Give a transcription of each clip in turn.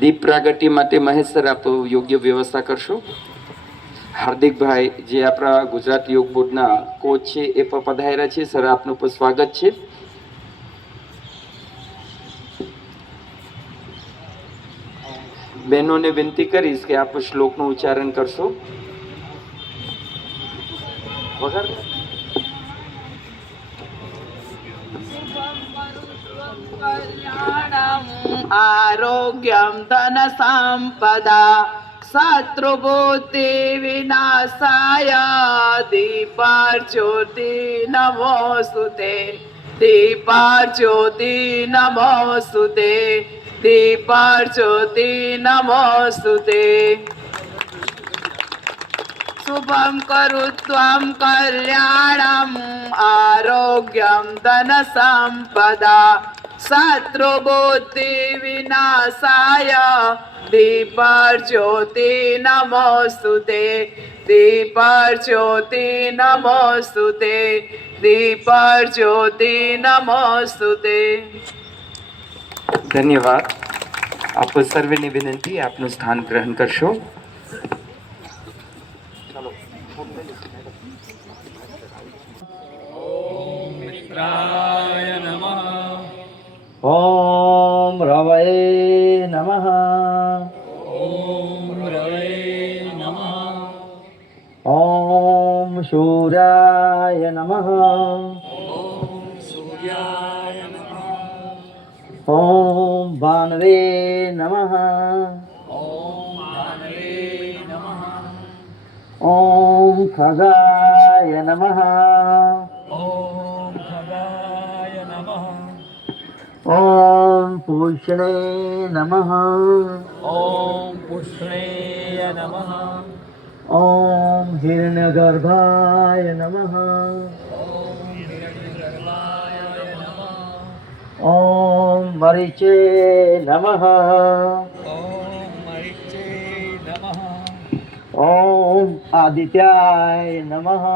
દીપ પ્રાગટ્ય માટે મહેશ સર આપ, યોગ્ય વ્યવસ્થા કરશો? હાર્દિકભાઈ, જે આપણા ગુજરાત યોગ બોર્ડના કોચ છે, એ પણ પધાર્યા છે. સર, આપનું પણ સ્વાગત છે. બહેનોને વિનંતી કરીશ કે આપ શ્લોકનું ઉચ્ચારણ કરશો. વગર? आरोग्यं धनसम्पदा शत्रुभूति विनाशाय दीपार्ज्योति नमोऽस्तु ते दीपार्ज्योति नमोऽस्तु ते दीपार्ज्योति नमोऽस्तु ते शुभं करू त्वं कल्याणम् आरोग्यं धनसम्पदा शत्रुबुद्धिविनाशाय दीपार्ज्योति नमोऽस्तु ते दीपार्ज्योति नमोऽस्तु ते दीपार्ज्योति नमोऽस्तु તે ધન્યવાદ આપ સર્વેની વિનંતી આપનું સ્થાન ગ્રહણ કરશો ॐ ఓం రవై నమ. ఓం సూర్యాయ నమ. ఓం భానవే నమ. ఓం ఖగాయ నమ. પૂષ્ણે નમઃ ઓમ પુષ્ણેય નમઃ ઓમ હિરણગર્ભાય નમઃ ઓમ મરીચે નમઃ ઓમ આદિત્યાય નમઃ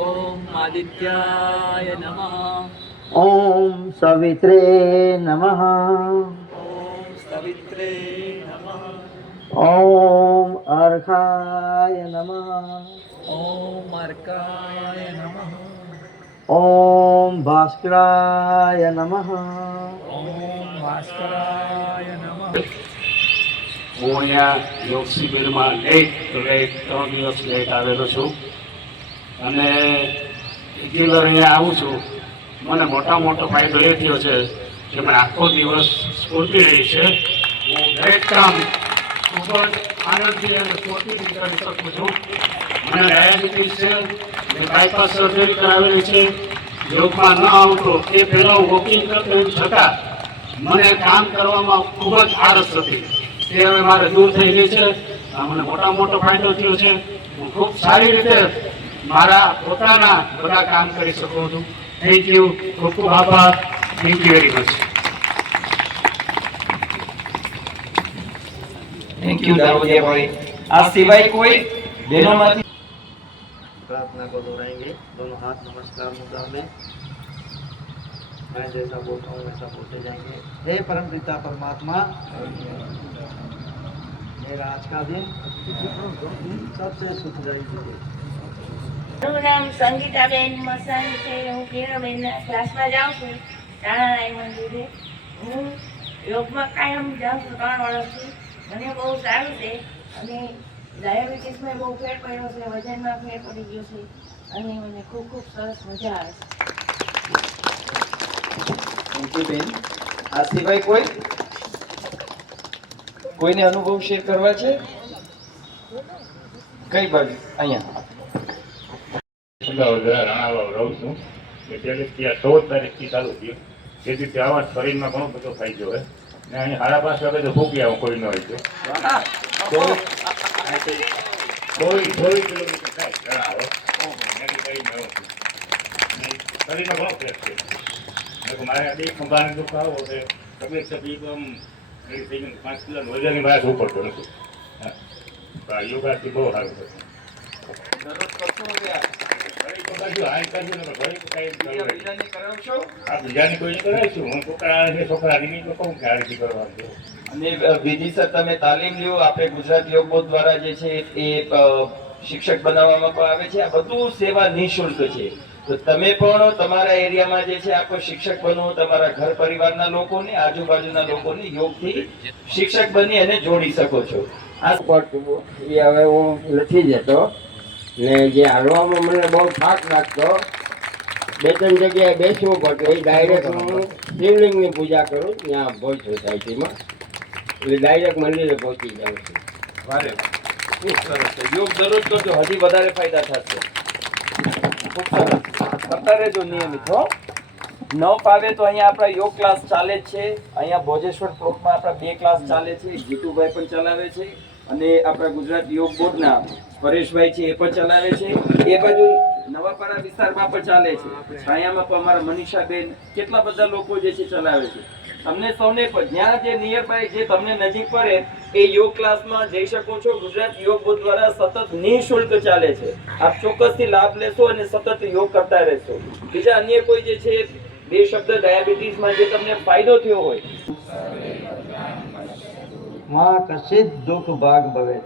ઓમ આદિત્યાય નમઃ ॐ आदित्याय नमः ॐ सवित्रे नमः ॐ सवित्रे नमः ॐ अर्घाय नमः ॐ अर्काय नमः ॐ भास्कराय नमः ॐ ભાસ્કરાય નમઃ હું અહીંયા યોગ શિબિરમાં લેટ લેટ ત્રણ દિવસ લેટ આવેલો છું અને રેગ્યુલર અહીંયા આવું છું મને મોટા મોટો ફાયદો એ થયો છે કે મને આખો દિવસ સ્ફૂર્તિ રહી છે. હું દરેક કામ ખૂબ જ આનંદથી અને સ્ફૂર્તિથી કરી શકું છું. મને ડાયાબિટીસ છે મેં બાયપાસ સર્જરી કરાવેલી છે. યોગમાં ન આવતો એ પહેલાં હું વોકિંગ કરતો છતાં મને કામ કરવામાં ખૂબ જ આળસ હતી. તે હવે મારે દૂર થઈ ગઈ છે. મને મોટા મોટો ફાયદો થયો છે. હું ખૂબ સારી રીતે મારા પોતાના બધા કામ કરી શકું છું. થેન્ક યુ ખૂબ ખૂબ આભાર thank you very much thank you દારૂદિયાભાઈ આ સિવાય કોઈ બહેનોમાંથી प्रार्थना को दोहराएंगे दोनों हाथ नमस्कार मुद्रा में मैं जैसा बोलता हूँ वैसा बोलते जाएंगे हे परम पिता परमात्मा मेरा आज का दिन सबसे सुखदायी दीजिए મારું નામ સંગીતાબેન મસાણી છે, હું કિરણબેનના ક્લાસમાં જાઉં છું નાણાનાય મંદિરે. હું યોગમાં કાયમ જાઉં છું ત્રણ વર્ષથી. મને બહુ સારું છે. અને ડાયાબિટીસમાં બહુ ફેર પડ્યો છે, વજનમાં ફેર પડી ગયો છે. અને મને ખૂબ ખૂબ સરસ મજા આવે છે. બેન. આ સિવાય કોઈ? કોઈને અનુભવ શેર કરવા છે? કઈ બાજુ? અહીંયા. અમદાવાદ રાણાવાવ રહું છું એટલે ત્યાં ચૌદ તારીખથી ચાલુ થયું. તેથી ત્યાં શરીરમાં ઘણો બધો ફાયદો હોય. ને અહીં સાડા પાંચ વાગે તો. ભૂકી આવું કોઈ ન હોય. તો શરીરમાં ઘણો ફેર છે. મારે બે ખંભાને દુખાવો છે. તબિયત તકલીફ પાંચ કિલો વજનની બહાર જવું પડતો નથી. હા. યોગાથી બહુ સારું છે. કરજો, આ કરજો ને ઘરે તો કાંઈ એ કરવું નહીં. બીજાને કરાવશો આ બીજાની કોઈને કરાવીશું. હું છોકરા છે, છોકરાની તો કહું કે આ રીતે કરવાનું અને બીજી સર તમે તાલીમ લ્યો. આપણે ગુજરાત યોગ દ્વારા જે છે એ શિક્ષક બનાવવામાં પણ આવે છે. આ બધું સેવા નિઃશુલ્ક છે. તો તમે પણ તમારા એરિયામાં જે છે આપણે શિક્ષક બનો તમારા ઘર પરિવારના લોકોને આજુબાજુના લોકોને યોગથી શિક્ષક બની અને જોડી શકો છો. આ પડતું એ હવે હું નથી જતો ને જે હાલવામાં મને બહુ થાક લાગતો, બે ત્રણ જગ્યાએ બેસવું પડતું. એ ડાયરેક્ટ હું શિવલિંગની પૂજા કરું, ત્યાં ભોજ સોસાયટીમાં એટલે ડાયરેક્ટ મંદિરે પહોંચી જાઉં છું. વારે. ખૂબ સરસ યોગ દરરોજ કરજો, હજી વધારે ફાયદા થશે. ખૂબ સરસ. કરતા રહેજો નિયમિત, હો. ન ફાવે તો અહીંયા આપણા યોગ ક્લાસ ચાલે જ છે. અહીંયા ભોજેશ્વર પ્લોટમાં આપણા બે ક્લાસ ચાલે છે. જીતુભાઈ પણ ચલાવે છે. અને આપણા ગુજરાત યોગ બોર્ડના પરેશભાઈ છે, એ પણ ચલાવે છે. એ બાજુ નવાપારા વિસ્તારમાં પણ ચાલે છે. છાયામાં પણ અમારા મનીષાબેન કેટલા બધા લોકો જે છે ચલાવે છે. તમને સૌને પણ જ્યાં જે નિયર બાય જે તમને નજીક પડે, એ યોગ ક્લાસમાં જઈ શકો છો. ગુજરાત યોગ બોર્ડ દ્વારા સતત નિઃશુલ્ક ચાલે છે. આપ ચોક્કસથી લાભ લેશો અને સતત યોગ કરતા રહેશો. બીજા અન્ય કોઈ જે છે, બે શબ્દ ડાયાબિટીસમાં જે તમને ફાયદો થયો હોય. માં કશિત દુઃખ ભાગ ભવે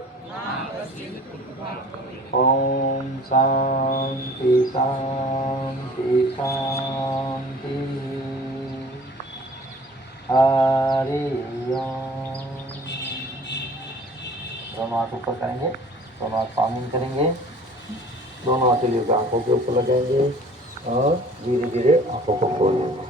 Om Shanti Shanti Shanti. Hari Selamat ऊपर करेंगे selamat bangun करेंगे दोनों हाथ लिए आंखों के ऊपर लगाएंगे और धीरे-धीरे आंखों को खोलेंगे